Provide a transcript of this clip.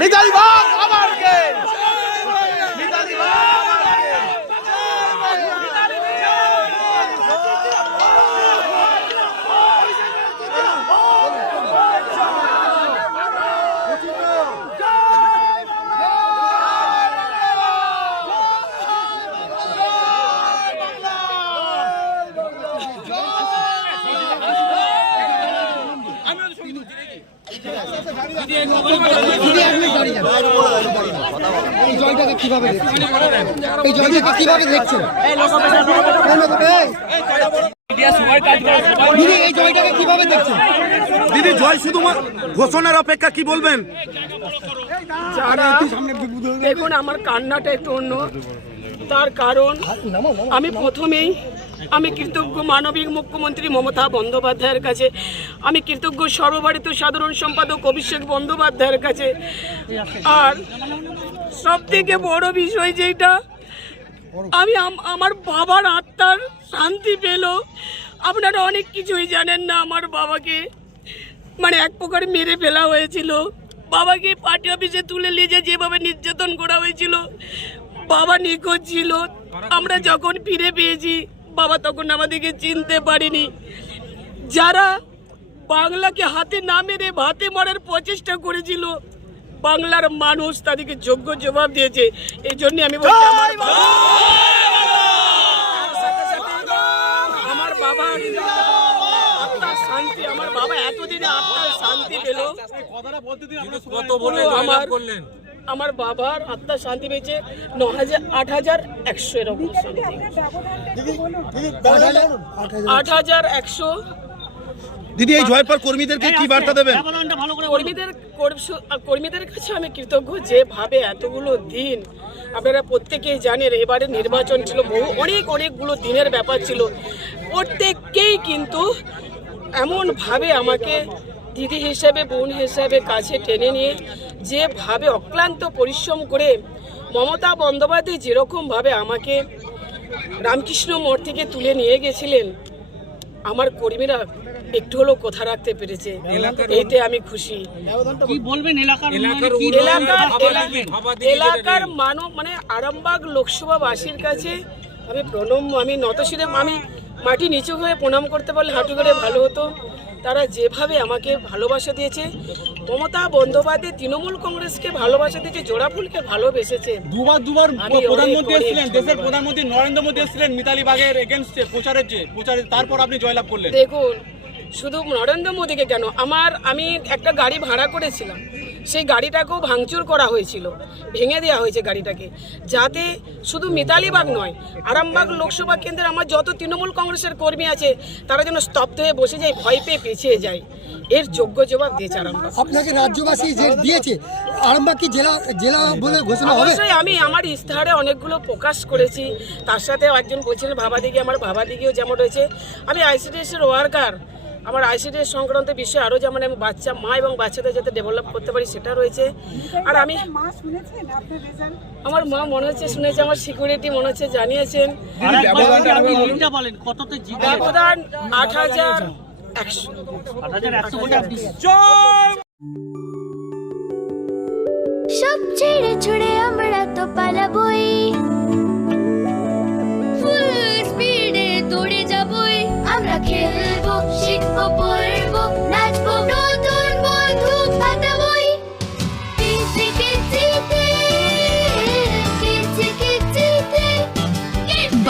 মিতালি ভাগ আবার কে মিতালি ভাগ আবার কে দিদি, জয় শুধু ঘোষণার অপেক্ষা কি বলবেন? দেখুন, আমার কান্নাটা একটু অন্য। তার কারণ, আমি প্রথমেই আমি কৃতজ্ঞ মানবিক মুখ্যমন্ত্রী মমতা বন্দ্যোপাধ্যায়ের কাছে আমি কৃতজ্ঞ সর্বভারতীয় সাধারণ সম্পাদক অভিষেক বন্দ্যোপাধ্যায়ের কাছে। আর সব থেকে বড় বিষয় যেটা, আমি আমার বাবার আত্মার শান্তি পেল। আপনারা অনেক কিছুই জানেন না আমার বাবাকে। মানে এক প্রকার মেরে ফেলা হয়েছিল। বাবাকে পার্টি অফিসে তুলে নিয়ে যেভাবে নির্যাতন করা হয়েছিল, বাবা নিখোঁজ ছিল। আমরা যখন ফিরে পেয়েছি, বাবা তখন আমাদেরকে চিনতে পারেনি। যারা বাংলাকে হাতে না মেরে ভাতে মারার প্রচেষ্টা করেছিল। বাংলার মানুষ তাদেরকে যোগ্য জবাব দিয়েছে। এই জন্য আমি বলছি আমার বাবা আমার আত্মার শান্তি আমার বাবা এতদিনে আত্মার শান্তি পেল। পুরো আমার আমার বাবার আত্মার শান্তি পেয়েছে ন হাজার আট হাজার একশো এরকম আট হাজার একশো দিদি এই জয়ের পর কর্মীদেরকে কি বার্তা দেবেন? কর্মীদের কর্ম- কর্মীদের কাছে আমি কৃতজ্ঞ যেভাবে এতগুলো দিন আপনারা প্রত্যেকেই জানেন এবারে নির্বাচন ছিল বহু অনেক অনেকগুলো দিনের ব্যাপার ছিল। প্রত্যেককেই কিন্তু এমনভাবে আমাকে দিদি হিসেবে বোন হিসেবে কাছে টেনে নিয়ে যেভাবে অক্লান্ত পরিশ্রম করে মমতা বন্দ্যোপাধ্যায় যেরকমভাবে আমাকে রামকৃষ্ণ মোড় থেকে তুলে নিয়ে গেছিলেন আমার কর্মীরা একটু হলেও কথা রাখতে পেরেছে। এইতে আমি খুশি। কি বলবেন এলাকার? এলাকার মানব মানে আরামবাগ লোকসভাবাসীর কাছে আমি প্রণম আমি নতশিরে আমি মাটি নিচু হয়ে প্রণাম করতে পারলে হাঁটু করে ভালো হতো। তারা যেভাবে আমাকে ভালোবাসা দিয়েছে মমতা বন্দ্যোপাধ্যায় তৃণমূল কংগ্রেসকে ভালোবাসা দিয়েছে জোড়া ফুলকে ভালোবেসেছে। দুবার দুবার প্রধানমন্ত্রী এসেছিলেন দেশের প্রধানমন্ত্রী নরেন্দ্র মোদী এসেছিলেন মিতালি বাগের এগেনস্টে প্রচারের যে প্রচারে তারপর আপনি জয়লাভ করলেন। দেখুন শুধু নরেন্দ্র মোদীকে কেন আমার আমি একটা গাড়ি ভাড়া করেছিলাম। সেই গাড়িটাকেও ভাঙচুর করা হয়েছিল ভেঙে দেওয়া হয়েছে গাড়িটাকে। যাতে শুধু মিতালিবাগ নয় আরামবাগ লোকসভা কেন্দ্রে আমার যত তৃণমূল কংগ্রেসের কর্মী আছে তারা যেন স্তব্ধ হয়ে বসে যায় ভয় পেয়ে পিছিয়ে যায়। এর যোগ্য জবাব দিয়েছে আরামবাগ। আপনাকে রাজ্যবাসী যে দিয়েছে আরামবাগ কি জেলা জেলা বলে ঘোষণা হবে? অবশ্যই আমি আমার ইস্তাহারে অনেকগুলো প্রকাশ করেছি। তার সাথে একজন বলছিলেন ভাবা দিকে আমার ভাবা দিকেও যেমন রয়েছে। আমি আইসিডিএস এর ওয়ার্কার আমার আইসিডিএস সংক্রান্ত বিষয়ে আরও যেমন আমি বাচ্চা মা এবং বাচ্চাদের যাতে ডেভেলপ করতে পারি সেটা রয়েছে। আর আমি আমার মা মনে হচ্ছে শুনেছে আমার সিকিউরিটি মনে হচ্ছে জানিয়েছেন। ব্যবধান আট হাজার একশো। সব ছেড়ে ছুড়ে আমরা তো পালাবই।